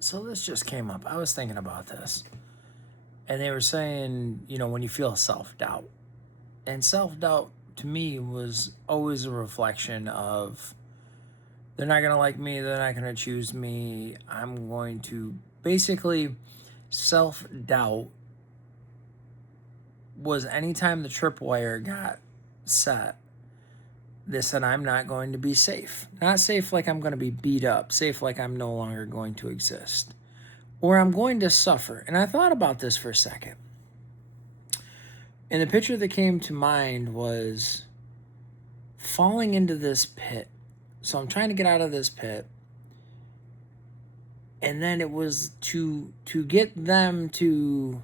So this just came up. I was thinking about this. And they were saying, when you feel self doubt. And self doubt to me was always a reflection of they're not going to like me. They're not going to choose me. I'm going to basically self doubt was anytime the tripwire got set, they said, I'm not going to be safe. Not safe like I'm going to be beat up, safe like I'm no longer going to exist, or I'm going to suffer. And I thought about this for a second. And the picture that came to mind was falling into this pit. So I'm trying to get out of this pit. And then it was to get them to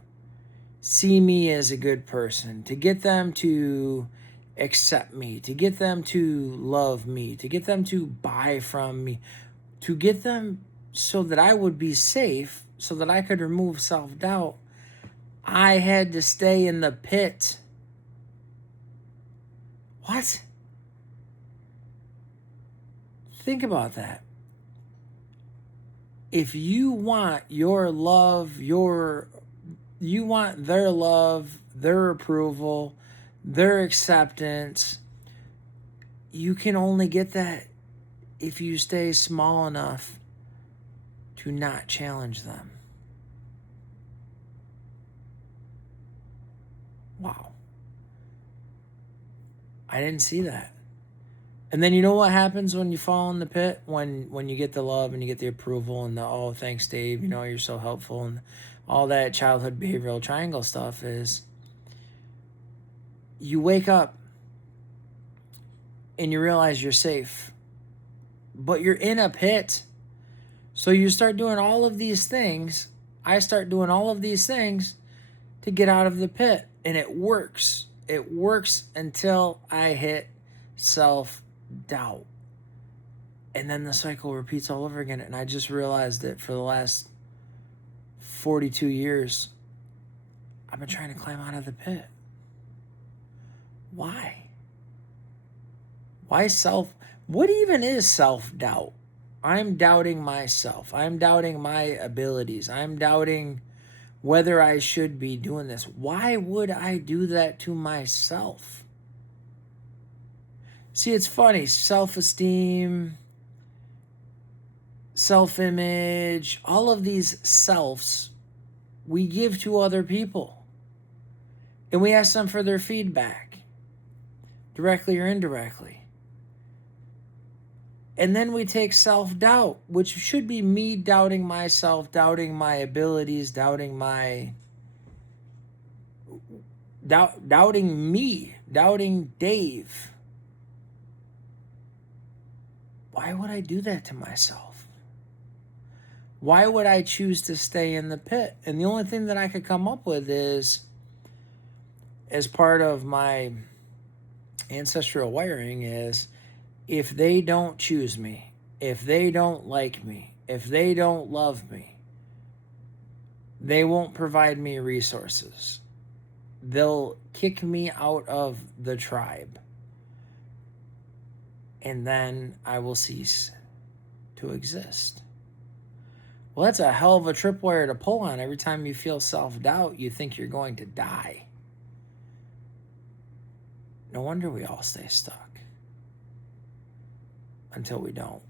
see me as a good person, to get them to accept me, to get them to love me, to get them to buy from me, to get them so that I would be safe, so that I could remove self-doubt. I had to stay in the pit. What? Think about that. If you want your love, you want their love, their approval, their acceptance, you can only get that if you stay small enough to not challenge them. Wow. I didn't see that. And then you know what happens when you fall in the pit? When you get the love and you get the approval and the, oh, thanks, Dave, you're so helpful, and all that childhood behavioral triangle stuff is you wake up and you realize you're safe, but you're in a pit. So you start doing all of these things. I start doing all of these things to get out of the pit, and it works. It works until I hit self-doubt. And then the cycle repeats all over again. And I just realized that for the last 42 years, I've been trying to climb out of the pit. Why? What even is self-doubt? I'm doubting myself. I'm doubting my abilities. I'm doubting whether I should be doing this. Why would I do that to myself? See, it's funny. Self-esteem, self-image, all of these selves we give to other people. And we ask them for their feedback, directly or indirectly. And then we take self-doubt, which should be me doubting myself, doubting my abilities, doubting me, doubting Dave. Why would I do that to myself? Why would I choose to stay in the pit? And the only thing that I could come up with is, as part of my ancestral wiring, is if they don't choose me, if they don't like me, if they don't love me, they won't provide me resources. They'll kick me out of the tribe. And then I will cease to exist. Well, that's a hell of a tripwire to pull on. Every time you feel self-doubt, you think you're going to die. No wonder we all stay stuck until we don't.